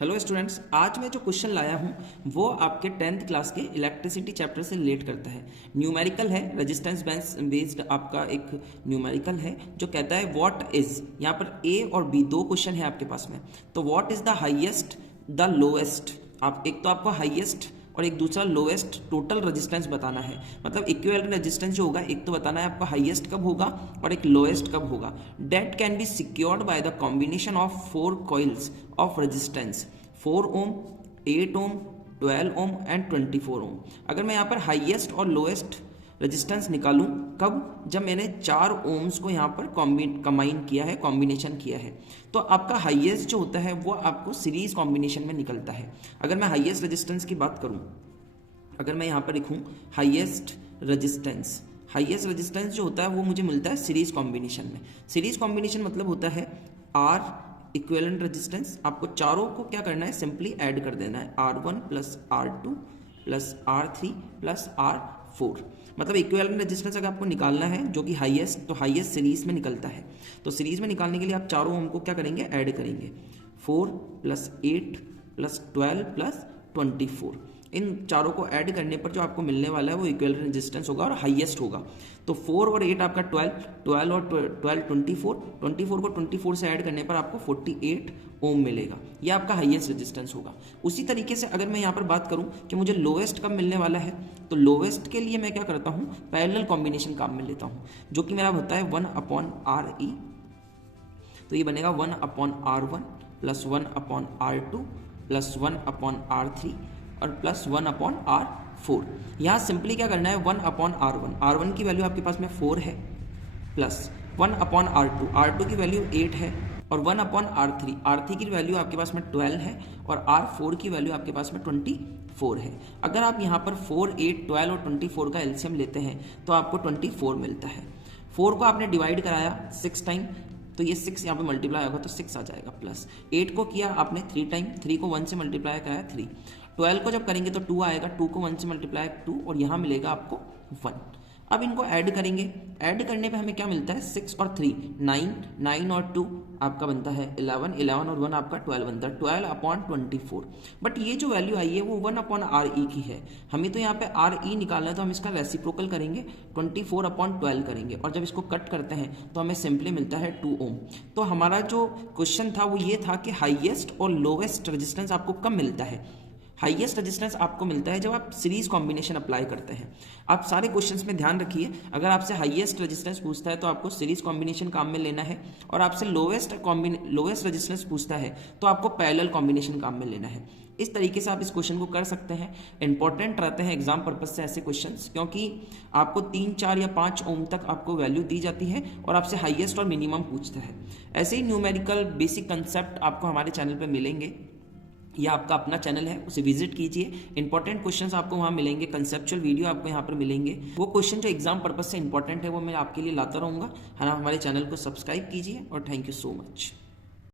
Hello students, आज मैं जो क्वेश्चन लाया हूँ वो आपके 10th क्लास के इलेक्ट्रिसिटी चैप्टर से रिलेट करता है। न्यूमेरिकल है, रेजिस्टेंस बेस्ड आपका एक न्यूमेरिकल है जो कहता है व्हाट इज, यहाँ पर ए और बी दो क्वेश्चन है आपके पास में। तो what is the highest, the lowest, आप एक तो आपको हाईएस्ट और एक दूसरा लोएस्ट टोटल रेजिस्टेंस बताना है। मतलब इक्विवेलेंट रेजिस्टेंस जो होगा, एक तो बताना है आपको हाईएस्ट कब होगा और एक लोएस्ट कब होगा। That can be secured by the combination of 4 coils of resistance 4 ohm, 8 ohm, 12 ohm and 24 ohm. अगर मैं यहाँ पर हाईएस्ट और लोएस्ट रेजिस्टेंस निकालूं कब, जब मैंने 4 ओम्स को यहाँ पर कंबाइन किया है, कॉम्बिनेशन किया है, तो आपका हाईएस्ट जो होता है वो आपको सीरीज कॉम्बिनेशन में निकलता है। अगर मैं हाईएस्ट रेजिस्टेंस की बात करूं, अगर मैं यहाँ पर लिखूं हाईएस्ट रेजिस्टेंस जो होता है वो मुझे मिलता है सीरीज कॉम्बिनेशन में। सीरीज कॉम्बिनेशन मतलब होता है आर इक्विवेलेंट रेजिस्टेंस, आपको चारों को क्या करना है, सिंपली ऐड कर देना है, R1 plus R2 plus R3 plus R4। मतलब इक्विवेलेंट रेजिस्टेंस अगर आपको निकालना है जो कि हाईएस्ट, तो हाईएस्ट सीरीज में निकलता है। तो सीरीज में निकालने के लिए आप चारों ओम को क्या करेंगे, ऐड करेंगे, 4 प्लस 8 प्लस 12 प्लस 24। इन चारों को ऐड करने पर जो आपको मिलने वाला है वो इक्विवेलेंट रेजिस्टेंस होगा और हाईएस्ट होगा। तो 4 और 8 आपका 12 और 12 24 को 24 से ऐड करने पर आपको 48 ओम मिलेगा। ये आपका हाईएस्ट रेजिस्टेंस होगा। उसी तरीके से अगर मैं यहाँ पर बात करूँ कि मुझे लोएस्ट कब मिलने वाला है, तो लोएस्ट के लिए मैं क्या करता हूँ, पैरेलल कॉम्बिनेशन काम में लेता हूँ, जो कि मेरा होता है 1/RE। तो ये बनेगा 1/R1 plus 1/R2 plus 1/R3 और प्लस 1/R4। यहाँ सिंपली क्या करना है, 1/R1 की वैल्यू आपके पास में 4 है, प्लस 1/R2 की वैल्यू 8 है, और 1/R3 की वैल्यू आपके पास में 12 है, और R4 की वैल्यू आपके पास में 24 है। अगर आप यहाँ पर 4, 8, 12 और 24 का एलसीएम लेते हैं तो आपको 24 मिलता है। 4 को आपने डिवाइड कराया 6 टाइम, तो ये 6 यहाँ पे मल्टीप्लाई होगा तो 6 आ जाएगा, प्लस 8 को किया आपने 3 टाइम, 3 को 1 से मल्टीप्लाई कराया 3, 12 को जब करेंगे तो 2 आएगा, 2 को 1 से मल्टीप्लाई 2 और यहाँ मिलेगा आपको 1। अब इनको ऐड करेंगे, ऐड करने पे हमें क्या मिलता है, 6 और 3 9, 9 और 2 आपका बनता है 11, 11 और 1 आपका 12 बनता है, 12/24। बट ये जो वैल्यू आई है वो 1/RE की है। हमें तो यहाँ पे RE निकालना है, तो हम इसका रेसिप्रोकल करेंगे, 24/12 करेंगे, और जब इसको कट करते हैं तो हमें सिंपली मिलता है 2 ओम। तो हमारा जो क्वेश्चन था वो ये था कि हाईएस्ट और लोवेस्ट रेजिस्टेंस आपको कब मिलता है। हाईएस्ट रेजिस्टेंस आपको मिलता है जब आप सीरीज कॉम्बिनेशन अप्लाई करते हैं। आप सारे क्वेश्चंस में ध्यान रखिए, अगर आपसे हाईएस्ट रेजिस्टेंस पूछता है तो आपको सीरीज कॉम्बिनेशन काम में लेना है, और आपसे लोवेस्ट रेजिस्टेंस पूछता है तो आपको पैरेलल कॉम्बिनेशन काम में लेना है। इस तरीके से आप इस क्वेश्चन को कर सकते हैं। इंपॉर्टेंट रहते हैं एग्जाम पर्पज से ऐसे क्वेश्चंस, क्योंकि आपको 3, 4 या 5 ओम तक आपको वैल्यू दी जाती है और आपसे हाईएस्ट और मिनिमम पूछता है। ऐसे ही न्यूमेरिकल बेसिक कंसेप्ट आपको हमारे चैनल पर मिलेंगे, यह आपका अपना चैनल है, उसे विजिट कीजिए। इंपॉर्टेंट क्वेश्चंस आपको वहाँ मिलेंगे, कंसेप्चुअल वीडियो आपको यहाँ पर मिलेंगे। वो क्वेश्चन जो एग्जाम पर्पज से इंपॉर्टेंट है वो मैं आपके लिए लाता रहूँगा। हमारे चैनल को सब्सक्राइब कीजिए और थैंक यू सो मच।